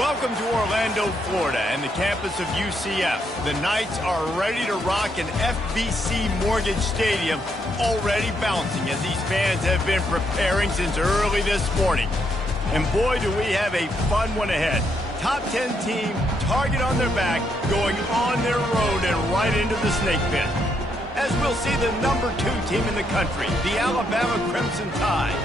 Welcome to Orlando, Florida, and the campus of UCF. The Knights are ready to rock an FBC Mortgage Stadium, already bouncing as these fans have been preparing since early this morning. And boy, do we have a fun one ahead. Top 10 team, target on their back, going on their road and right into the snake pit. As we'll see the number 2 team in the country, the Alabama Crimson Tide,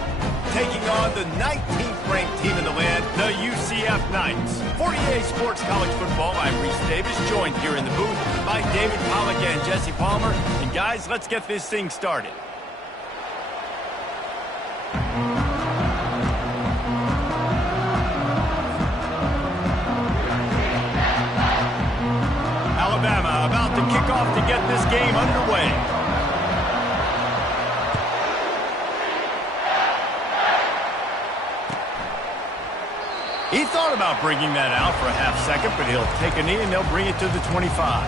taking on the 19th ranked team in the land, the UCF Knights. 48 Sports College Football, I'm Reese Davis, joined here in the booth by David Pollack and Jesse Palmer. And guys, let's get this thing started. Alabama about to kick off to get this game underway. He thought about bringing that out for a half second, but he'll take a knee and they'll bring it to the 25.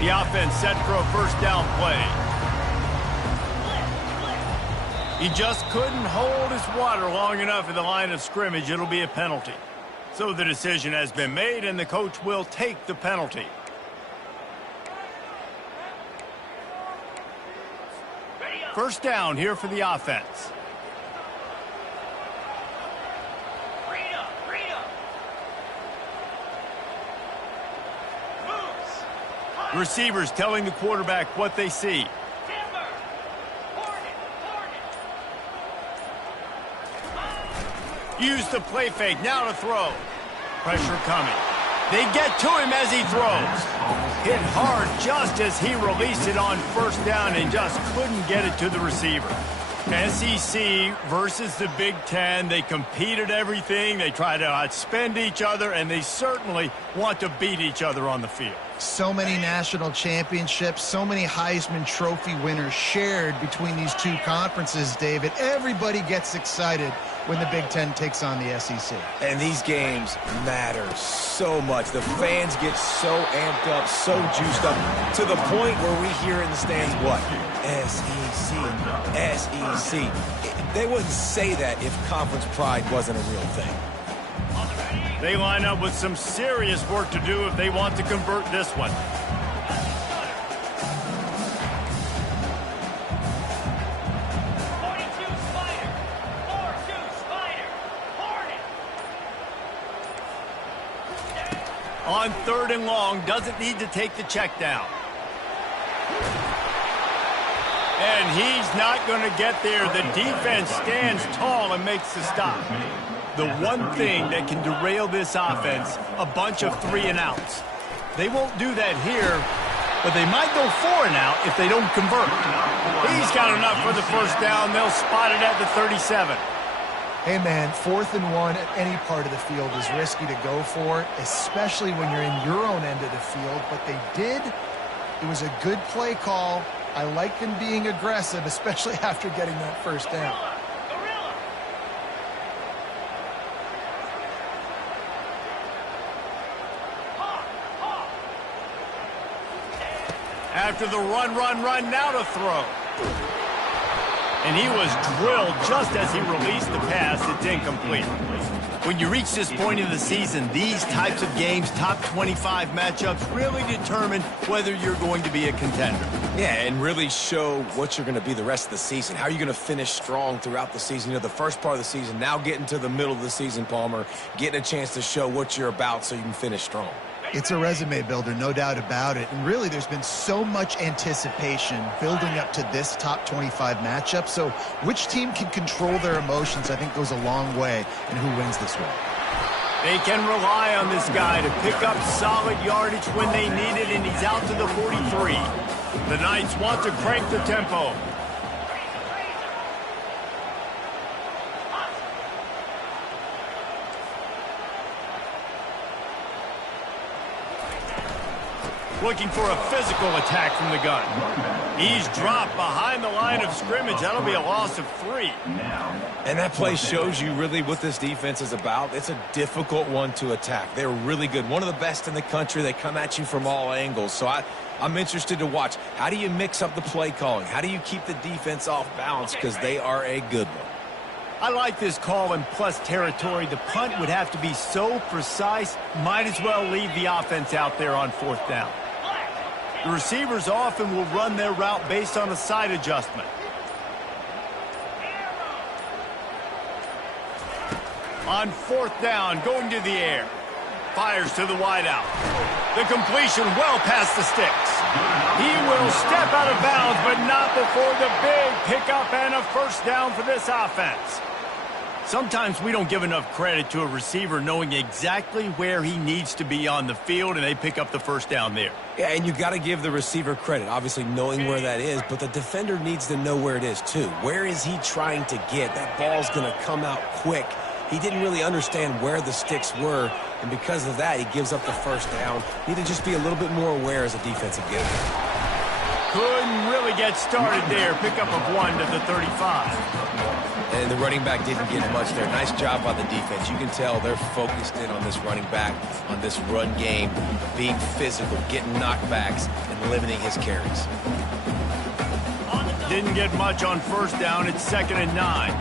The offense set for a first down play. He just couldn't hold his water long enough in the line of scrimmage. It'll be a penalty. So the decision has been made, and the coach will take the penalty. First down here for the offense. Receivers telling the quarterback what they see. Use the play fake, now to throw. Pressure coming. They get to him as he throws. Hit hard just as he released it on first down and just couldn't get it to the receiver. SEC versus the Big Ten. They compete at everything. They try to outspend each other, and they certainly want to beat each other on the field. So many national championships, so many Heisman Trophy winners shared between these two conferences, David. Everybody gets excited when the Big Ten takes on the SEC. And these games matter so much. The fans get so amped up, so juiced up, to the point where we hear in the stands what? SEC, SEC. They wouldn't say that if conference pride wasn't a real thing. They line up with some serious work to do if they want to convert this one. On third and long, doesn't need to take the check down. And he's not going to get there. The defense stands tall and makes the stop. The one thing that can derail this offense, a bunch of 3 and outs. They won't do that here, but they might go 4 and out if they don't convert. He's got enough for the first down. They'll spot it at the 37. Hey, man, 4th and 1 at any part of the field is risky to go for, especially when you're in your own end of the field. But they did. It was a good play call. I like them being aggressive, especially after getting that first down. After the run, now to throw. And he was drilled just as he released the pass. It's incomplete. When you reach this point in the season, these types of games, top 25 matchups, really determine whether you're going to be a contender. Yeah, and really show what you're going to be the rest of the season. How are you going to finish strong throughout the season? You know, the first part of the season, now getting to the middle of the season, Palmer, getting a chance to show what you're about so you can finish strong. It's a resume builder, no doubt about it. And really, there's been so much anticipation building up to this top 25 matchup. So which team can control their emotions, I think, goes a long way in who wins this one. They can rely on this guy to pick up solid yardage when they need it, and he's out to the 43. The Knights want to crank the tempo. Looking for a physical attack from the gun. He's dropped behind the line of scrimmage. That'll be a loss of 3. And that play shows you really what this defense is about. It's a difficult one to attack. They're really good. One of the best in the country. They come at you from all angles. So I'm interested to watch. How do you mix up the play calling? How do you keep the defense off balance? Because they are a good one. I like this call in plus territory. The punt would have to be so precise, might as well leave the offense out there on 4th down. The receivers often will run their route based on a side adjustment. On 4th down, going to the air. Fires to the wideout. The completion well past the sticks. He will step out of bounds, but not before the big pickup and a 1st down for this offense. Sometimes we don't give enough credit to a receiver knowing exactly where he needs to be on the field, and they pick up the 1st down there. Yeah, and you got to give the receiver credit, obviously knowing where that is, but the defender needs to know where it is too. Where is he trying to get? That ball's going to come out quick. He didn't really understand where the sticks were, and because of that, he gives up the 1st down. Need to just be a little bit more aware as a defensive game. Couldn't really get started there. Pickup of 1 to the 35. And the running back didn't get much there. Nice job by the defense. You can tell they're focused in on this running back, on this run game, being physical, getting knockbacks, and limiting his carries. Didn't get much on 1st down. It's 2nd and 9.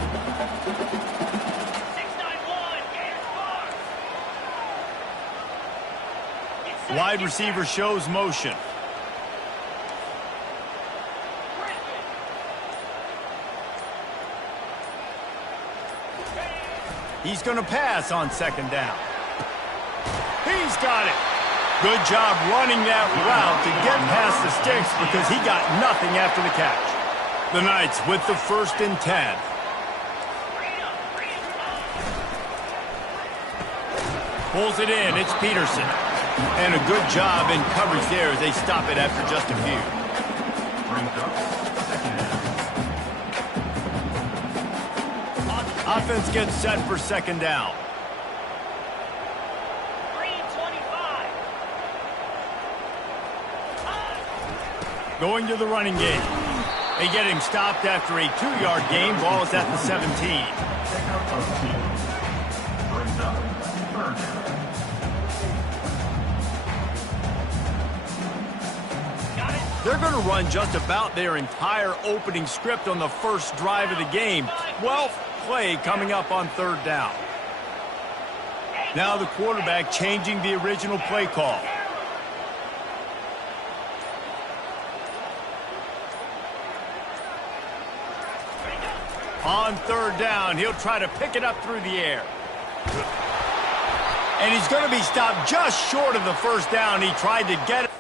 Wide receiver shows motion. He's going to pass on 2nd down. He's got it. Good job running that route to get past the sticks because he got nothing after the catch. The Knights with the 1st and 10. Pulls it in. It's Peterson. And a good job in coverage there as they stop it after just a few. Offense gets set for 2nd down. Going to the running game. They get him stopped after a 2-yard gain. Ball is at the 17. They're going to run just about their entire opening script on the 1st drive of the game. 12th play coming up on 3rd down. Now the quarterback changing the original play call. On 3rd down, he'll try to pick it up through the air. And he's going to be stopped just short of the 1st down. He tried to get it.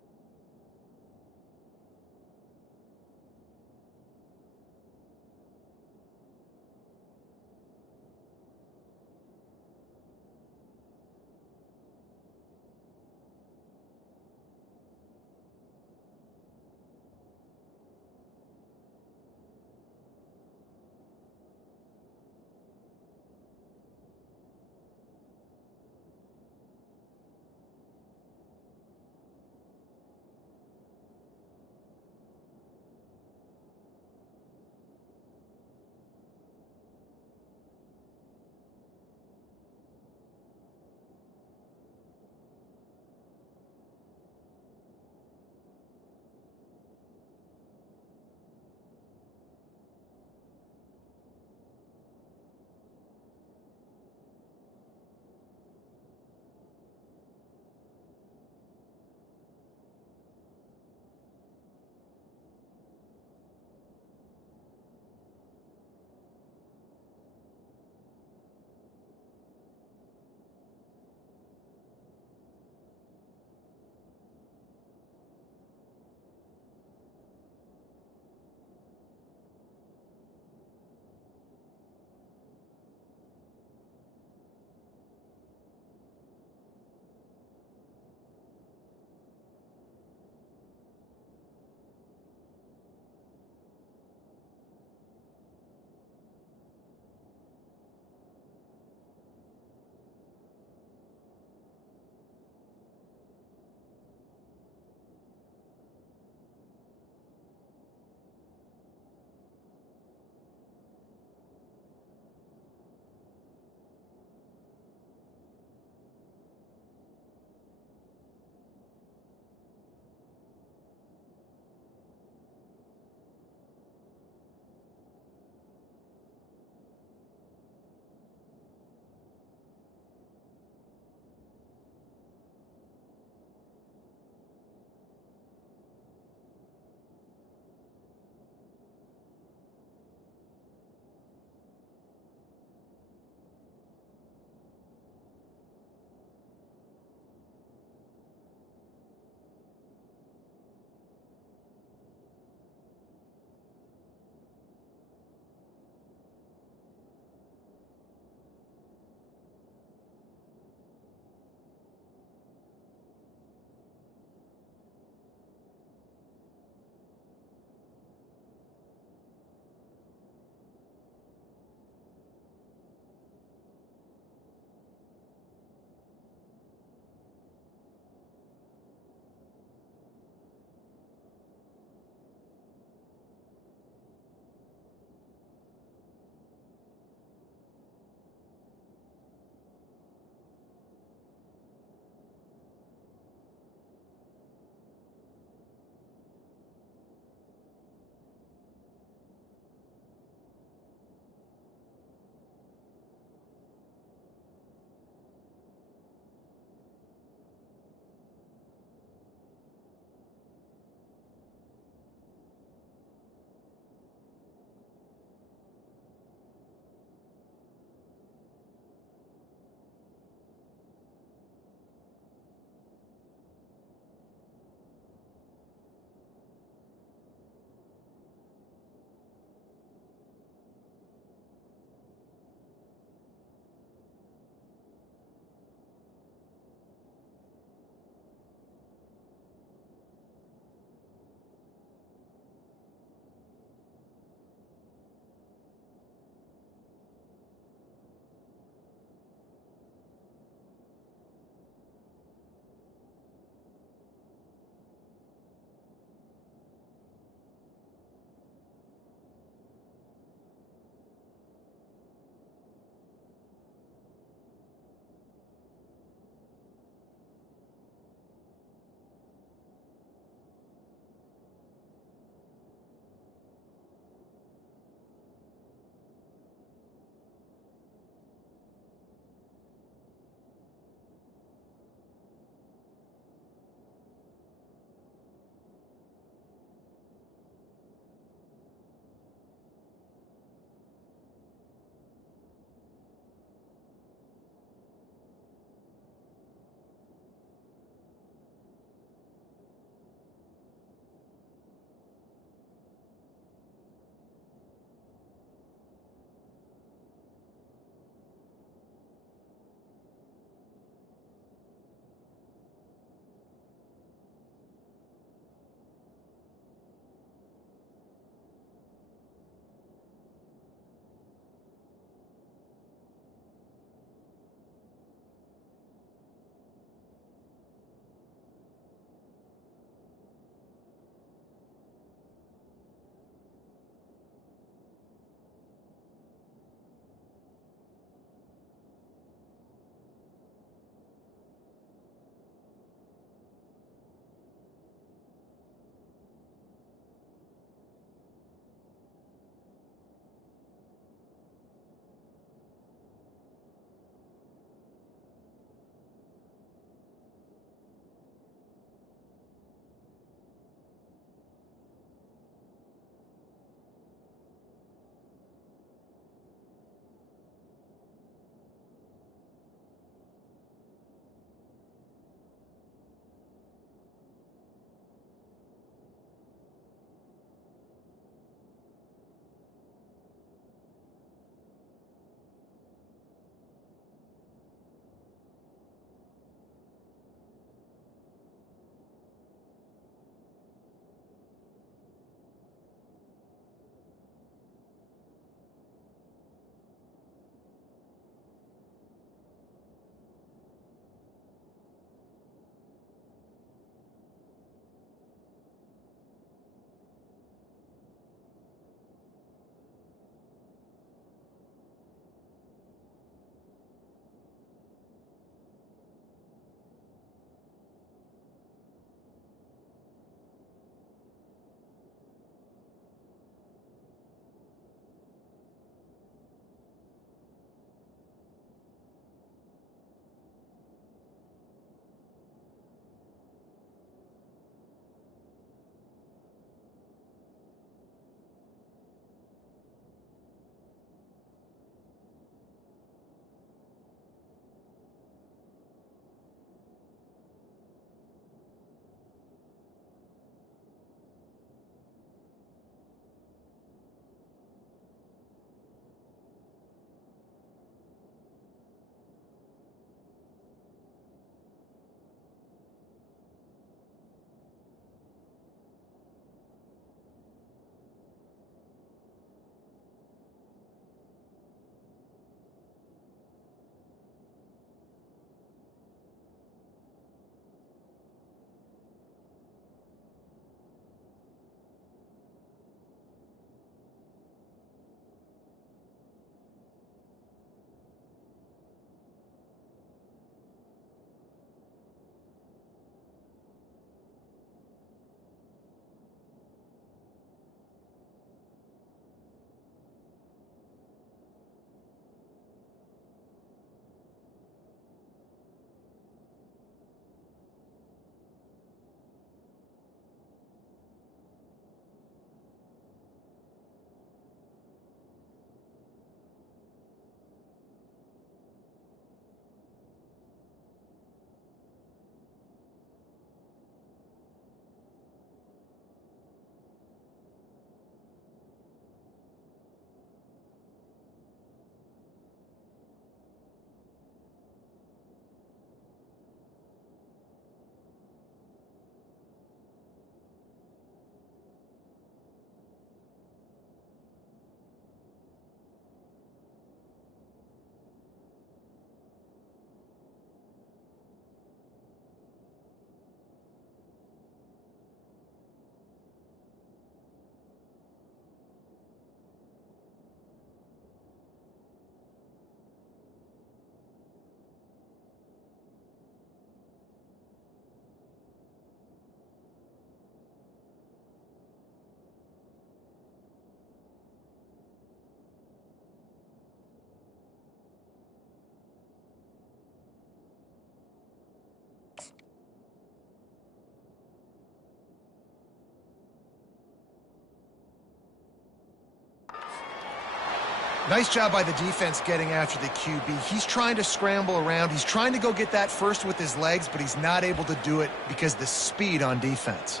Nice job by the defense getting after the QB. He's trying to scramble around. He's trying to go get that first with his legs, but he's not able to do it because of the speed on defense.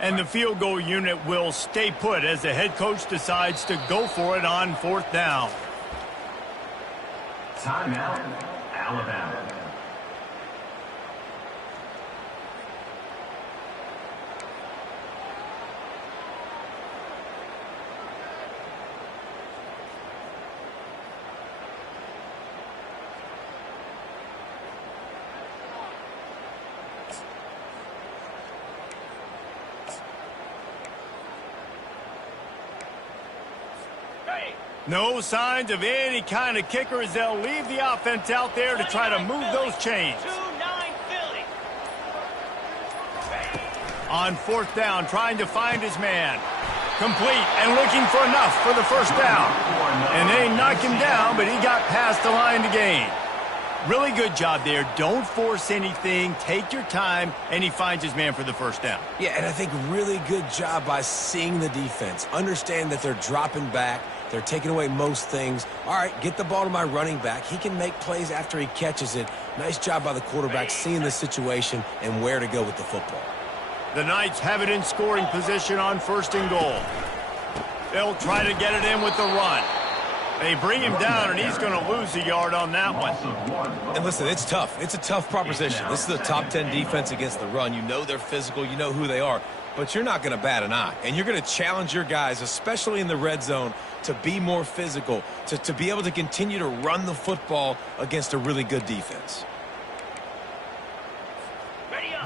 And the field goal unit will stay put as the head coach decides to go for it on 4th down. Timeout, Alabama. No signs of any kind of kicker as they'll leave the offense out there to try to move those chains. On 4th down, trying to find his man. Complete and looking for enough for the first down. And they knock him down, but he got past the line to gain. Really good job there. Don't force anything. Take your time, and he finds his man for the first down. Yeah, and I think really good job by seeing the defense. Understand that they're dropping back. They're taking away most things. All right, get the ball to my running back. He can make plays after he catches it. Nice job by the quarterback seeing the situation and where to go with the football. The Knights have it in scoring position on 1st and goal. They'll try to get it in with the run. They bring him down, and he's going to lose a yard on that one. And listen, it's tough. It's a tough proposition. This is a top 10 defense against the run. You know they're physical. You know who they are. But you're not going to bat an eye. And you're going to challenge your guys, especially in the red zone, to be more physical, to be able to continue to run the football against a really good defense.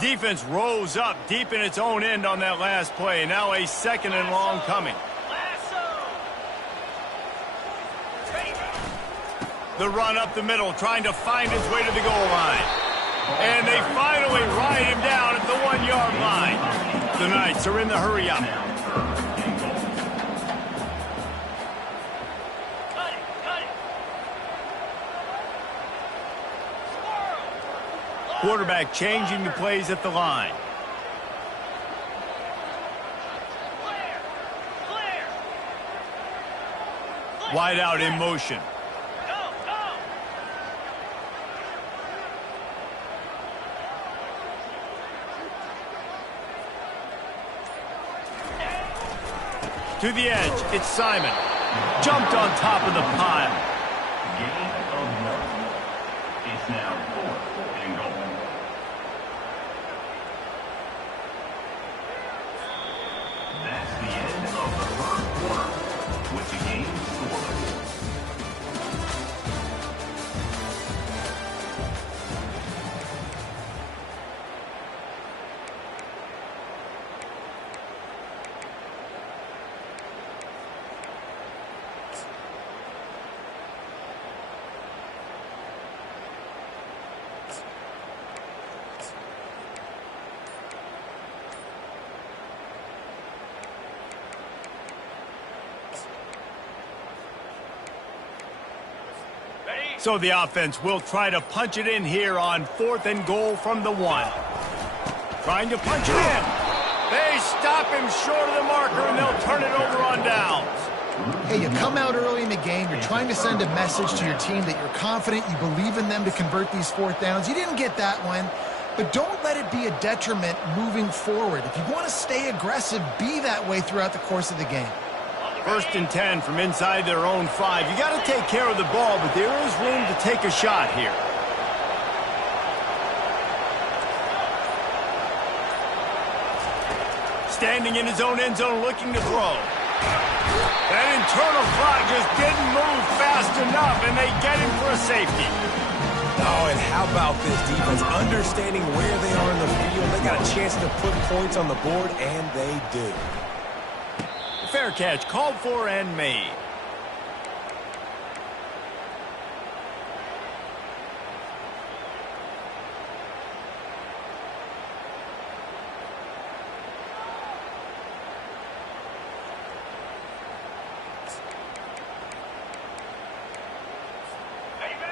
Defense rose up deep in its own end on that last play. Now a 2nd and long coming. The run up the middle, trying to find his way to the goal line. And they finally ride him down at the 1-yard line. The Knights are in the hurry-up. Quarterback changing the plays at the line. Wide out in motion. To the edge, it's Simon. Jumped on top of the pile. Gain of 1. It's now 4th and goal. That's the end of the first quarter with the game scoreless. So the offense will try to punch it in here on 4th and goal from the 1. Trying to punch it in. They stop him short of the marker, and they'll turn it over on downs. Hey, you come out early in the game, you're trying to send a message to your team that you're confident, you believe in them to convert these 4th downs. You didn't get that one, but don't let it be a detriment moving forward. If you want to stay aggressive, be that way throughout the course of the game. 1st and 10 from inside their own 5. You got to take care of the ball, but there is room to take a shot here. Standing in his own end zone looking to throw. That internal clock just didn't move fast enough, and they get him for a safety. Oh, and how about this defense? Understanding where they are in the field. They got a chance to put points on the board, and they do. Fair catch, called for and made.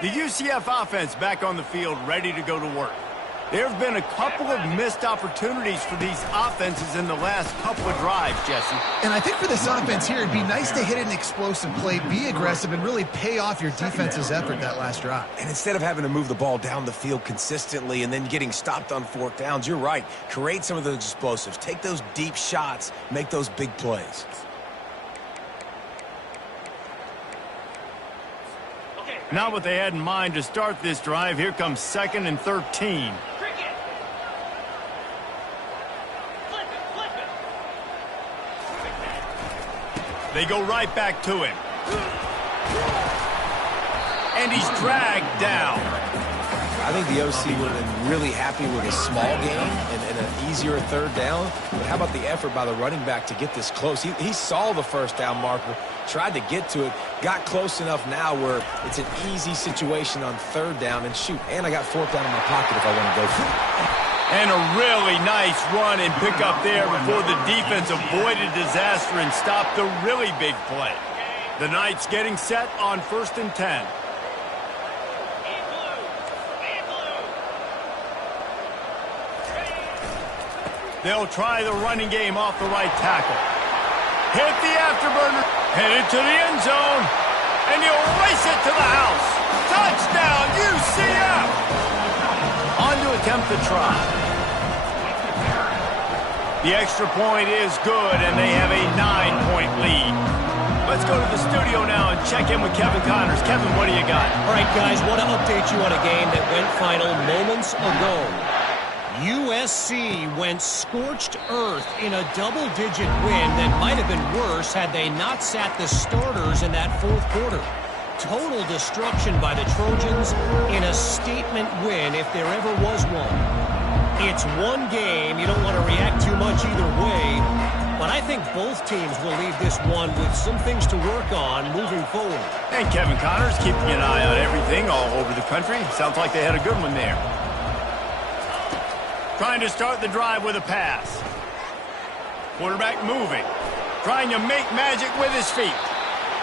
The UCF offense back on the field, ready to go to work. There have been a couple of missed opportunities for these offenses in the last couple of drives, Jesse. And I think for this offense here, it'd be nice to hit an explosive play, be aggressive, and really pay off your defense's effort that last drive. And instead of having to move the ball down the field consistently and then getting stopped on fourth downs, you're right. Create some of those explosives. Take those deep shots. Make those big plays. Not what they had in mind to start this drive. Here comes 2nd and 13. They go right back to him. And he's dragged down. I think the OC would have been really happy with a small gain and an easier third down. But how about the effort by the running back to get this close? He saw the first down marker, tried to get to it, got close enough now where it's an easy situation on third down. And shoot, and I got fourth down in my pocket if I want to go for it. And a really nice run and pick up there before the defense avoided disaster and stopped the really big play. The Knights getting set on 1st and 10. They'll try the running game off the right tackle. Hit the afterburner, headed to the end zone, and he'll race it to the house. Touchdown, UCF! On to attempt the try. The extra point is good, and they have a 9-point lead. Let's go to the studio now and check in with Kevin Connors. Kevin, what do you got? All right, guys, want to update you on a game that went final moments ago. USC went scorched earth in a double-digit win that might have been worse had they not sat the starters in that fourth quarter. Total destruction by the Trojans in a statement win if there ever was one. It's one game. You don't want to react too much either way, but I think both teams will leave this one with some things to work on moving forward. And Kevin Connors keeping an eye on everything all over the country. Sounds like they had a good one there. Trying to start the drive with a pass. Quarterback moving. Trying to make magic with his feet.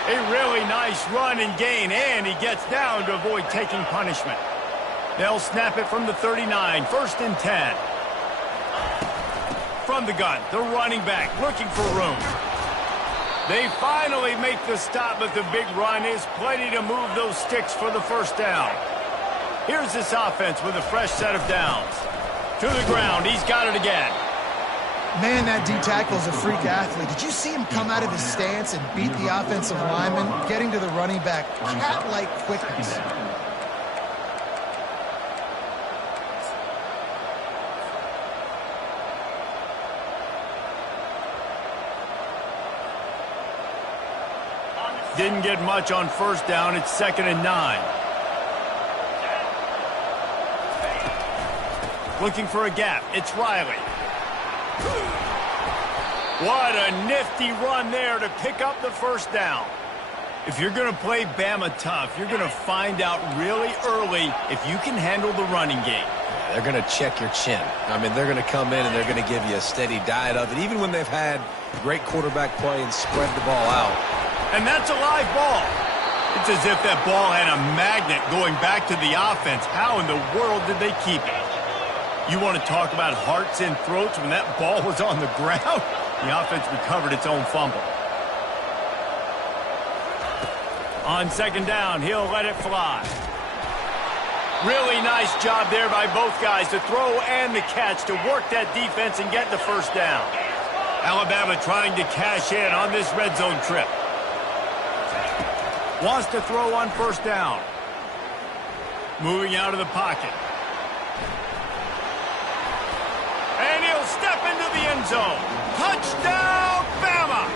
A really nice run and gain, and he gets down to avoid taking punishment. They'll snap it from the 39, 1st and 10. From the gun, the running back looking for room. They finally make the stop, but the big run is plenty to move those sticks for the first down. Here's this offense with a fresh set of downs. To the ground, he's got it again. Man, that D-tackle is a freak athlete. Did you see him come out of his stance and beat the offensive lineman, getting to the running back? Cat-like quickness. Didn't get much on first down. It's 2nd and 9. Looking for a gap. It's Riley. What a nifty run there to pick up the first down. If you're going to play Bama tough, you're going to find out really early if you can handle the running game. They're going to check your chin. I mean, they're going to come in and they're going to give you a steady diet of it, even when they've had great quarterback play and spread the ball out. And that's a live ball. It's as if that ball had a magnet going back to the offense. How in the world did they keep it? You want to talk about hearts and throats when that ball was on the ground? The offense recovered its own fumble. On 2nd down, he'll let it fly. Really nice job there by both guys to throw and the catch to work that defense and get the first down. Alabama trying to cash in on this red zone trip. Wants to throw on first down. Moving out of the pocket. And he'll step into the end zone. Touchdown, Bama!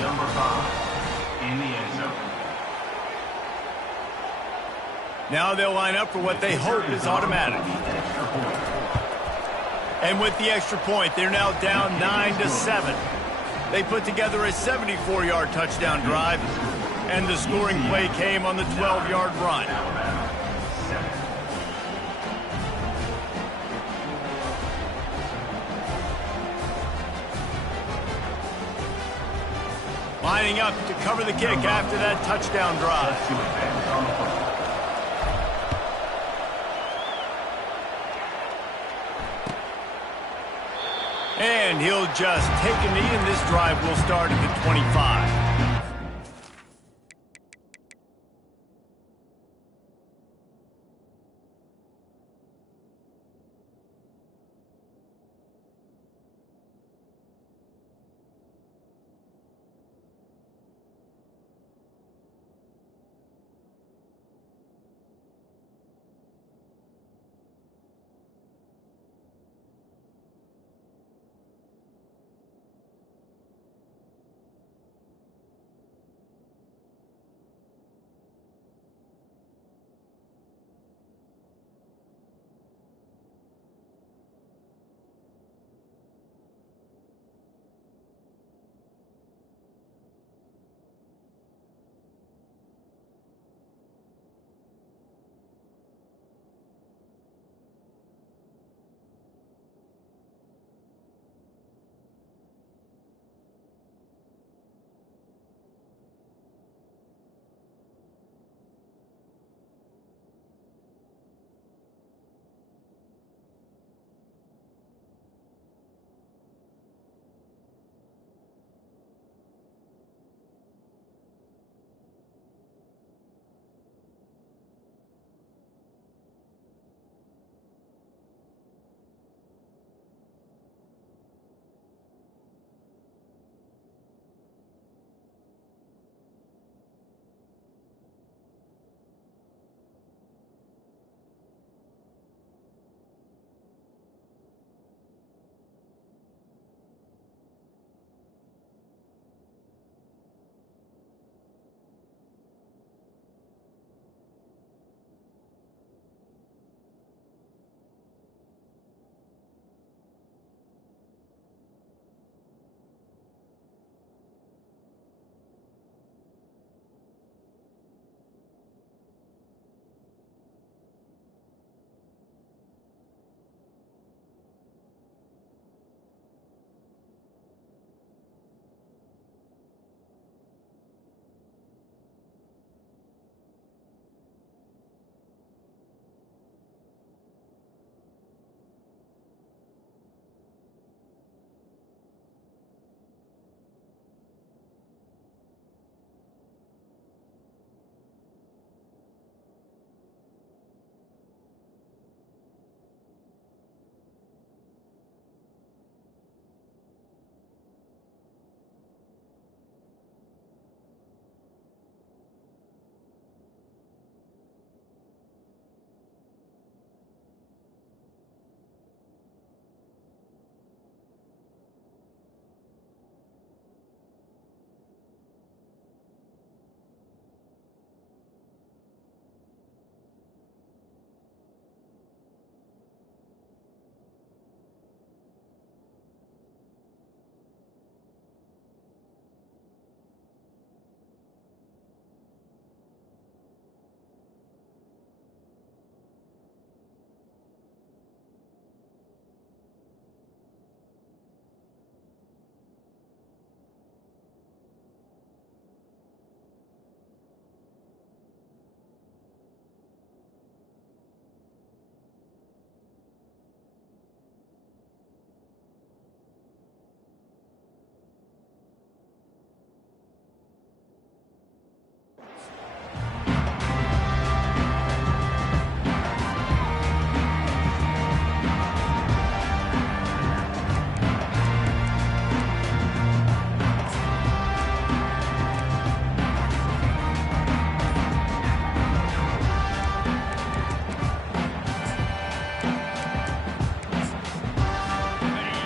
Number 5 in the end zone. Now they'll line up for what they hope is automatic. And with the extra point, they're now down 9-7. They put together a 74-yard touchdown drive, and the scoring play came on the 12-yard run. Lining lining up to cover the kick after that touchdown drive. And he'll just take a knee, and this drive will start at the 25.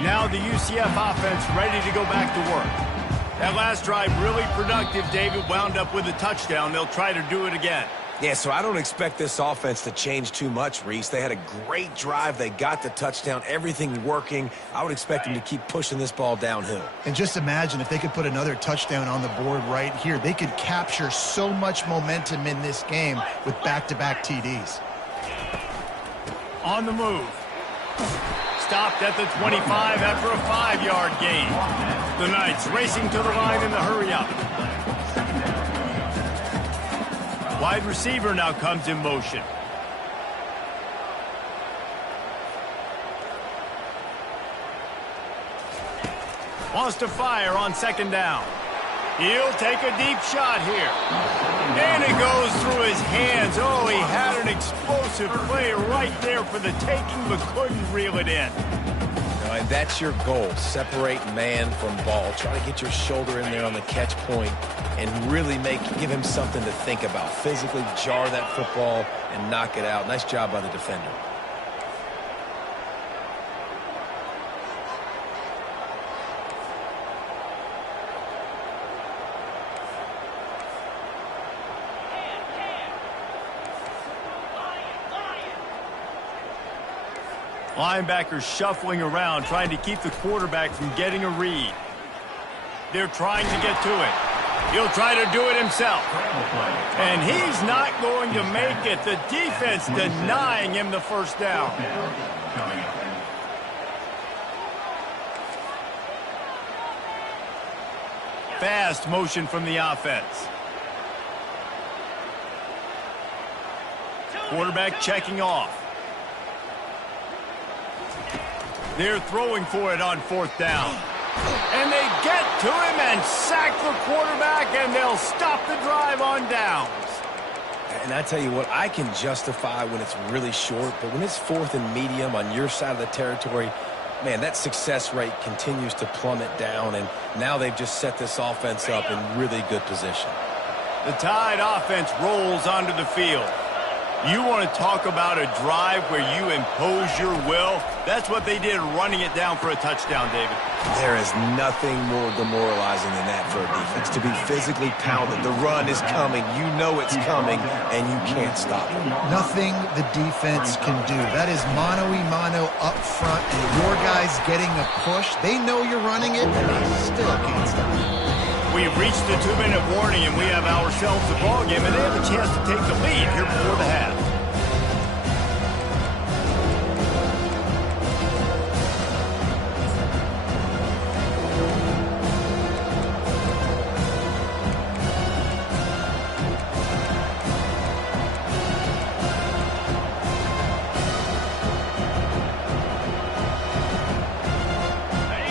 Now the UCF offense ready to go back to work. That last drive really productive, David, wound up with a touchdown. They'll try to do it again. Yeah, so I don't expect this offense to change too much, Reese. They had a great drive. They got the touchdown, everything working. I would expect them to keep pushing this ball downhill. And just imagine if they could put another touchdown on the board right here. They could capture so much momentum in this game with back-to-back TDs. On the move. Stopped at the 25 after a 5-yard gain. The Knights racing to the line in the hurry-up. Wide receiver now comes in motion. Wants to fire on second down. He'll take a deep shot here. And it goes through his hands. Oh, he had an explosive play right there for the taking, but couldn't reel it in. And that's your goal. Separate man from ball. Try to get your shoulder in there on the catch point and really give him something to think about. Physically jar that football and knock it out. Nice job by the defender. Linebackers shuffling around, trying to keep the quarterback from getting a read. They're trying to get to it. He'll try to do it himself. And he's not going to make it. The defense denying him the first down. Fast motion from the offense. Quarterback checking off. They're throwing for it on fourth down. And they get to him and sack the quarterback, and they'll stop the drive on downs. And I tell you what, I can justify when it's really short, but when it's fourth and medium on your side of the territory, man, that success rate continues to plummet down, and now they've just set this offense up in really good position. The Tide offense rolls onto the field. You want to talk about a drive where you impose your will? That's what they did, running it down for a touchdown, David. There is nothing more demoralizing than that for a defense, to be physically pounded. The run is coming. You know it's coming, and you can't stop it. Nothing the defense can do. That is mano-a-mano up front, and your guys getting a push. They know you're running it, and they still can't stop it. We've reached the 2-minute warning, and we have ourselves a ball game, and they have a chance to take the lead here before the half.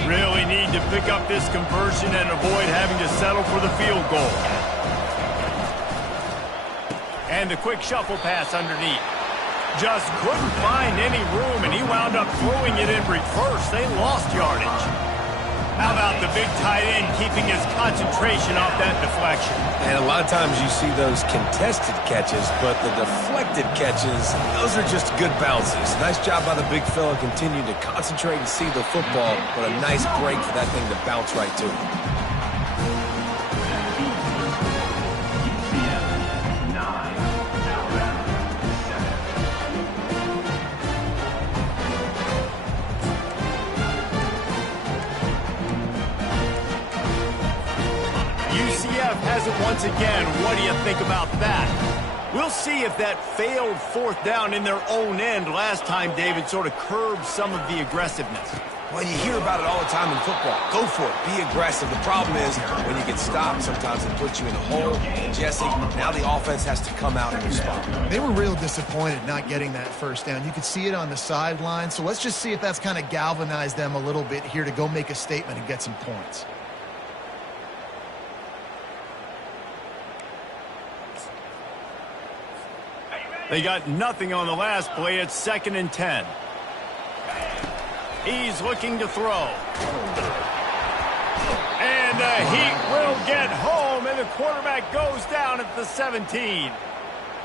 Really need to pick up this conversion and avoid having to settle for the field goal. And the quick shuffle pass underneath. Just couldn't find any room, and he wound up throwing it in reverse. They lost yardage. How about the big tight end keeping his concentration off that deflection? And a lot of times you see those contested catches, but the deflected catches, those are just good bounces. Nice job by the big fella, continuing to concentrate and see the football, but a nice break for that thing to bounce right to him. Has it once again. What do you think about that? We'll see if that failed fourth down in their own end last time, David, sort of curbed some of the aggressiveness. Well, you hear about it all the time in football. Go for it. Be aggressive. The problem is when you get stopped, sometimes it puts you in a hole. And Jesse, now the offense has to come out and respond. They were real disappointed not getting that first down. You could see it on the sideline. So let's just see if that's kind of galvanized them a little bit here to go make a statement and get some points. They got nothing on the last play. It's 2nd and 10. He's looking to throw. And the Heat will get home, and the quarterback goes down at the 17.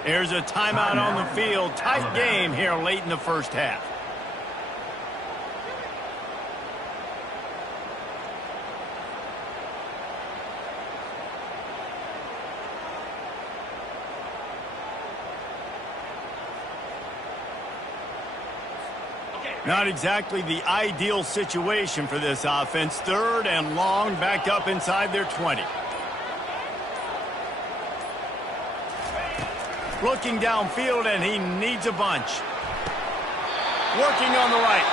There's a timeout on the field. Tight game here late in the first half. Not exactly the ideal situation for this offense. 3rd and long, backed up inside their 20. Looking downfield, and he needs a bunch. Working on the right.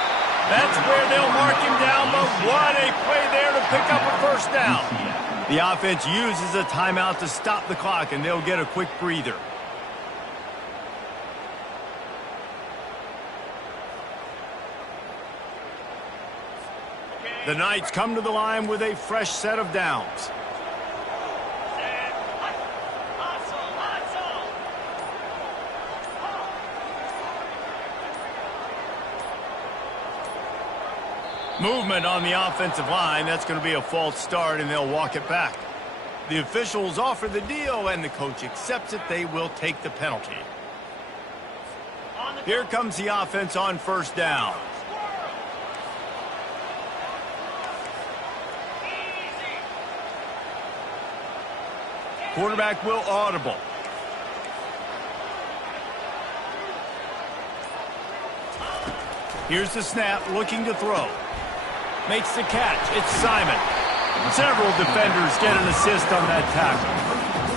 That's where they'll mark him down, but what a play there to pick up a first down. The offense uses a timeout to stop the clock, and they'll get a quick breather. The Knights come to the line with a fresh set of downs. Movement on the offensive line. That's going to be a false start, and they'll walk it back. The officials offer the deal, and the coach accepts it. They will take the penalty. Here comes the offense on first down. Quarterback will audible. Here's the snap, looking to throw. Makes the catch. It's Simon. Several defenders get an assist on that tackle.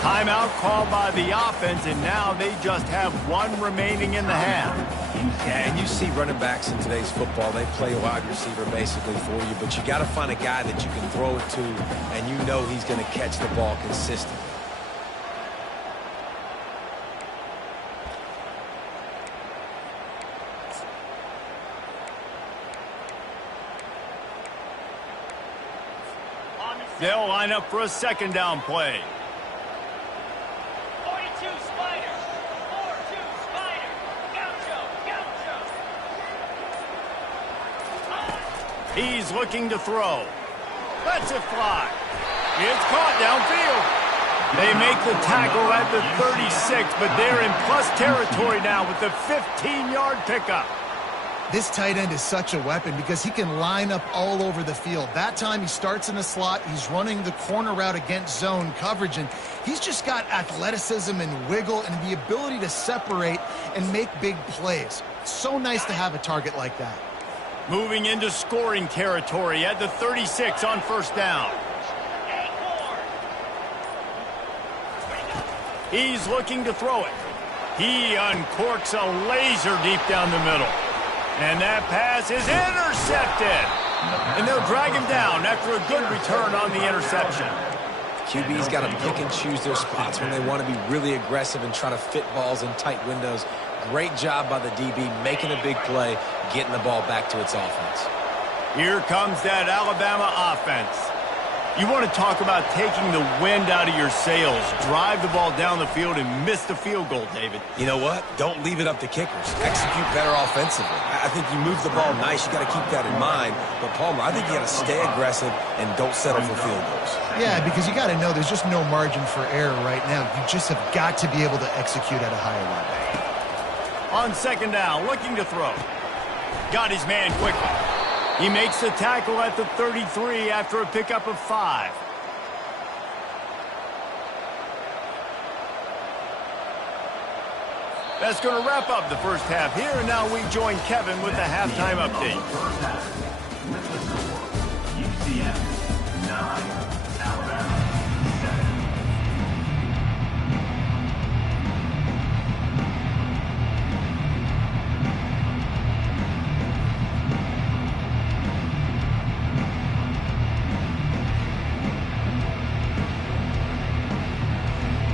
Timeout called by the offense, and now they just have one remaining in the half. Yeah, and you see running backs in today's football, they play wide receiver basically for you, but you got to find a guy that you can throw it to, and you know he's going to catch the ball consistently. They'll line up for a second down play. 42 Spider. 4-2 Spider. Gaucho. He's looking to throw. Lets it fly. It's caught downfield. They make the tackle at the 36, but they're in plus territory now with the 15-yard pickup. This tight end is such a weapon because he can line up all over the field. That time he starts in the slot. He's running the corner route against zone coverage, and he's just got athleticism and wiggle and the ability to separate and make big plays. It's so nice to have a target like that. Moving into scoring territory at the 36 on first down. He's looking to throw it. He uncorks a laser deep down the middle. And that pass is intercepted. And they'll drag him down after a good return on the interception. QB's got to pick and choose their spots when they want to be really aggressive and try to fit balls in tight windows. Great job by the DB making a big play, getting the ball back to its offense. Here comes that Alabama offense. You want to talk about taking the wind out of your sails. Drive the ball down the field and miss the field goal, David. You know what? Don't leave it up to kickers. Execute better offensively. I think you move the ball nice. You got to keep that in mind. But, Palmer, I think you got to stay aggressive and don't settle for field goals. Yeah, because you got to know there's just no margin for error right now. You just have got to be able to execute at a higher level. On second down, looking to throw. Got his man quickly. He makes the tackle at the 33 after a pickup of 5. That's going to wrap up the first half here, and now we join Kevin with the halftime update. First half, with the score, UCF 9, Alabama 7.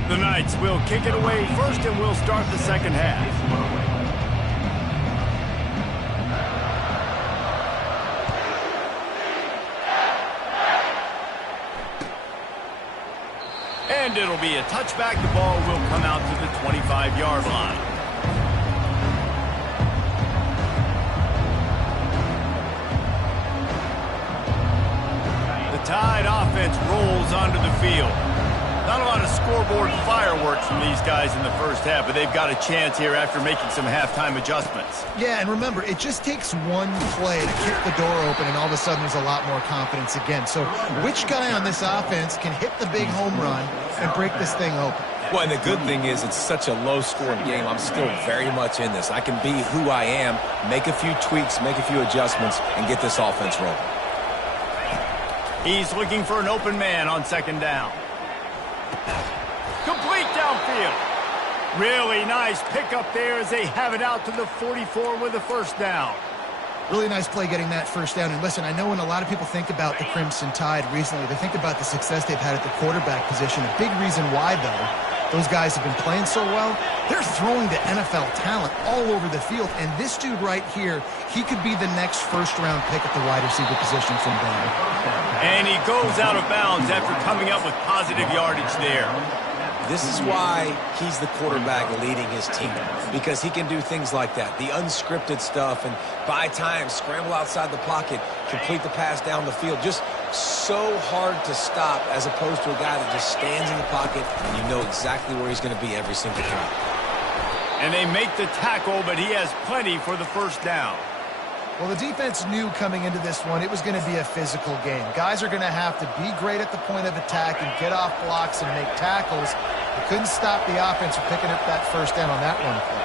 The Knights will kick it away first, and we'll start the second half. And it'll be a touchback. The ball will come out to the 25-yard line. The Tide offense rolls onto the field. Not a lot of scoreboard fireworks from these guys in the first half, but they've got a chance here after making some halftime adjustments. Yeah, and remember, it just takes one play to kick the door open, and all of a sudden there's a lot more confidence again. So which guy on this offense can hit the big home run and break this thing open? Well, and the good thing is it's such a low-scoring game. I'm still very much in this. I can be who I am, make a few tweaks, make a few adjustments, and get this offense rolling. He's looking for an open man on second down. Complete downfield. Really nice pickup there as they have it out to the 44 with a first down. Really nice play getting that first down. And listen, I know when a lot of people think about the Crimson Tide recently, they think about the success they've had at the quarterback position. A big reason why, though, those guys have been playing so well They're throwing to NFL talent all over the field, and this dude right here, he could be the next first-round pick at the wide receiver position from Denver. And he goes out of bounds after coming up with positive yardage there. This is why he's the quarterback leading his team, because he can do things like that, the unscripted stuff, and buy time, scramble outside the pocket, complete the pass down the field. Just so hard to stop as opposed to a guy that just stands in the pocket and you know exactly where he's going to be every single time. And they make the tackle, but he has plenty for the first down. Well, the defense knew coming into this one it was going to be a physical game. Guys are going to have to be great at the point of attack and get off blocks and make tackles. They couldn't stop the offense from picking up that first down on that one play.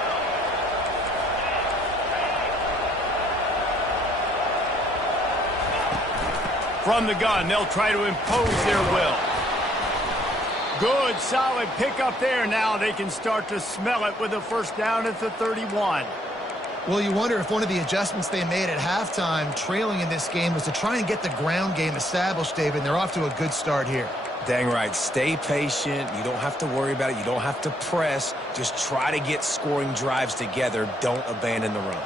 From the gun, they'll try to impose their will. Good, solid pickup there. Now they can start to smell it with a first down at the 31. Well, you wonder if one of the adjustments they made at halftime, trailing in this game, was to try and get the ground game established, David, and they're off to a good start here. Dang right. Stay patient. You don't have to worry about it. You don't have to press. Just try to get scoring drives together. Don't abandon the run.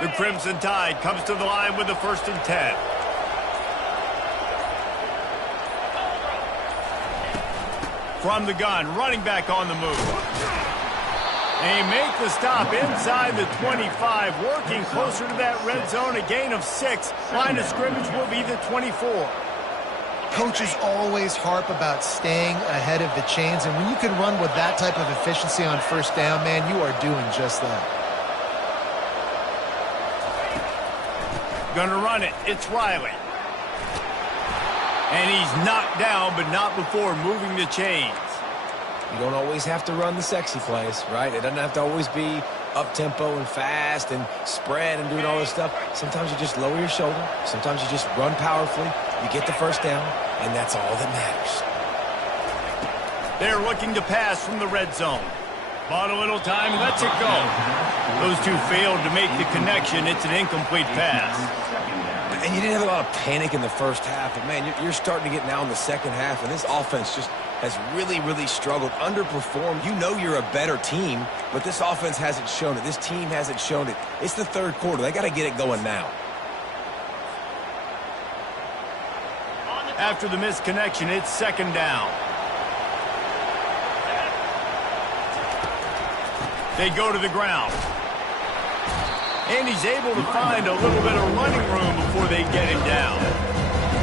The Crimson Tide comes to the line with the 1st and 10. From the gun, running back on the move. They make the stop inside the 25, working closer to that red zone, a gain of 6. Line of scrimmage will be the 24. Coaches always harp about staying ahead of the chains, and when you can run with that type of efficiency on first down, man, you are doing just that. Gonna run it. It's Riley. And he's knocked down, but not before moving the chains. You don't always have to run the sexy plays, right? It doesn't have to always be up-tempo and fast and spread and doing all this stuff. Sometimes you just lower your shoulder. Sometimes you just run powerfully. You get the first down, and that's all that matters. They're looking to pass from the red zone. Bought a little time, lets it go. Those two failed to make the connection. It's an incomplete pass. And you didn't have a lot of panic in the first half, but, man, you're starting to get now in the second half, and this offense just has really, really struggled, underperformed. You know you're a better team, but this offense hasn't shown it. This team hasn't shown it. It's the third quarter. They got to get it going now. After the missed connection, it's 2nd down. They go to the ground. And he's able to find a little bit of running room before they get him down.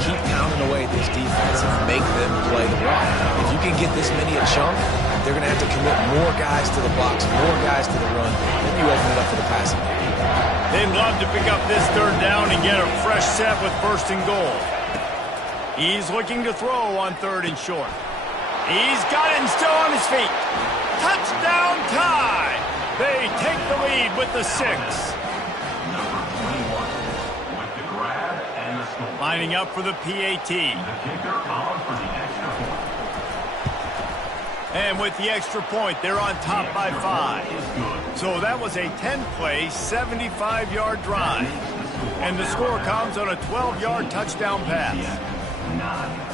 Keep pounding away at this defense and make them play the block. If you can get this many a chunk, they're going to have to commit more guys to the blocks, more guys to the run. Then you open it up for the passing game. They'd love to pick up this 3rd down and get a fresh set with 1st and goal. He's looking to throw on 3rd and short. He's got it and still on his feet. Touchdown tie! They take the lead with the 6. Number 21 with the grab and the score. Lining up for the PAT. The kicker on for the extra point. And with the extra point, they're on top by 5. So that was a 10-play, 75-yard drive. And the score comes on a 12-yard touchdown pass. 9.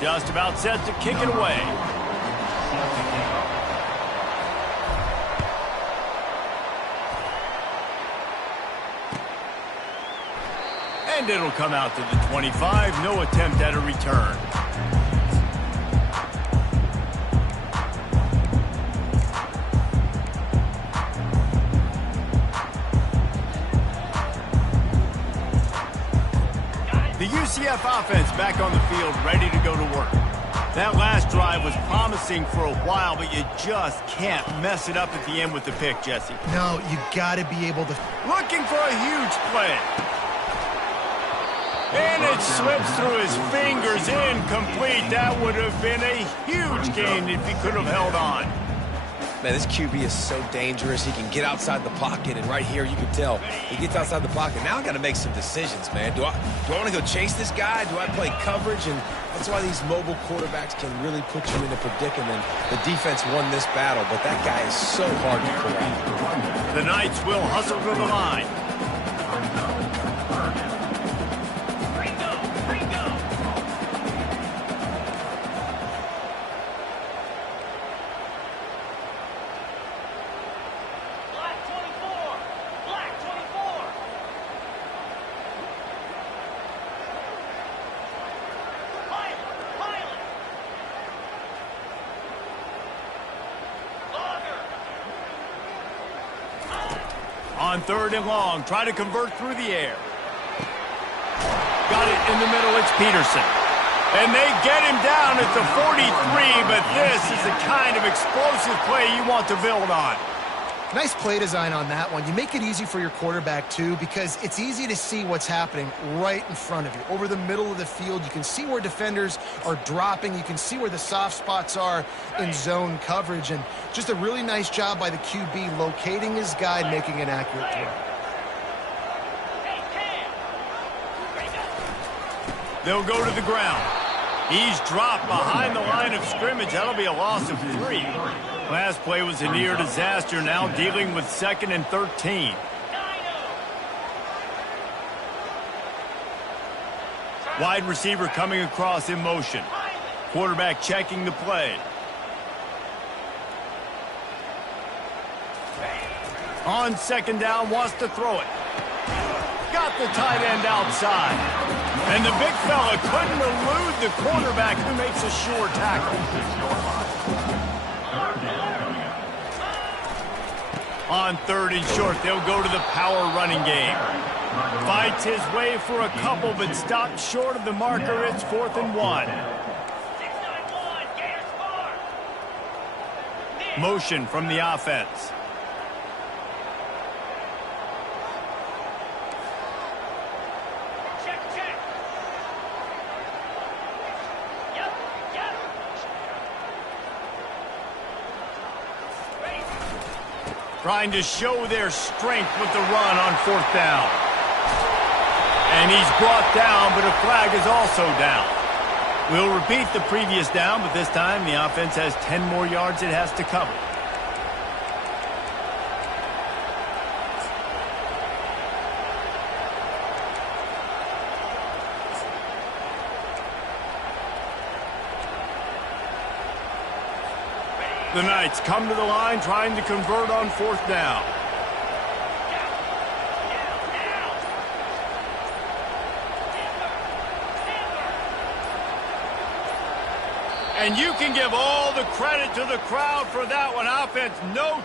Just about set to kick it away. And it'll come out to the 25. No attempt at a return. The UCF offense back on the field, ready to go to work. That last drive was promising for a while, but you just can't mess it up at the end with the pick, Jesse. No, you got to be able to. Looking for a huge play. And it slips through his fingers, incomplete. That would have been a huge gain if he could have held on. Man, this QB is so dangerous. He can get outside the pocket, and right here you can tell he gets outside the pocket. Now I got to make some decisions, man. Do I want to go chase this guy? Do I play coverage? And that's why these mobile quarterbacks can really put you in a predicament. The defense won this battle, but that guy is so hard to corral. The Knights will hustle to the line. On 3rd and long, try to convert through the air. Got it in the middle, it's Peterson. And they get him down at the 43, but this is the kind of explosive play you want to build on. Nice play design on that one. You make it easy for your quarterback, too, because it's easy to see what's happening right in front of you. Over the middle of the field, you can see where defenders are dropping. You can see where the soft spots are in zone coverage. And just a really nice job by the QB locating his guy, making an accurate throw. They'll go to the ground. He's dropped behind the line of scrimmage. That'll be a loss of 3. Last play was a near disaster, now dealing with 2nd and 13. Wide receiver coming across in motion. Quarterback checking the play. On 2nd down, wants to throw it. Got the tight end outside. And the big fella couldn't elude the quarterback who makes a sure tackle. On 3rd and short, they'll go to the power running game. Fights his way for a couple, but stopped short of the marker. It's 4th and 1. Motion from the offense. Trying to show their strength with the run on 4th down. And he's brought down, but a flag is also down. We'll repeat the previous down, but this time the offense has 10 more yards it has to cover. The Knights come to the line trying to convert on 4th down. And you can give all the credit to the crowd for that one. Offense, no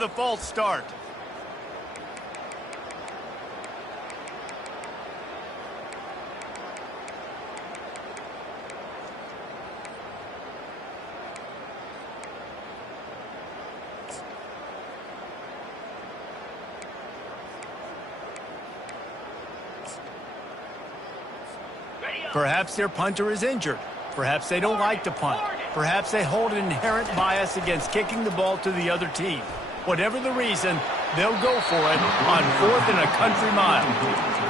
the false start. Perhaps their punter is injured. Perhaps they don't like to punt. Perhaps they hold an inherent bias against kicking the ball to the other team. Whatever the reason, they'll go for it on 4th and a country mile.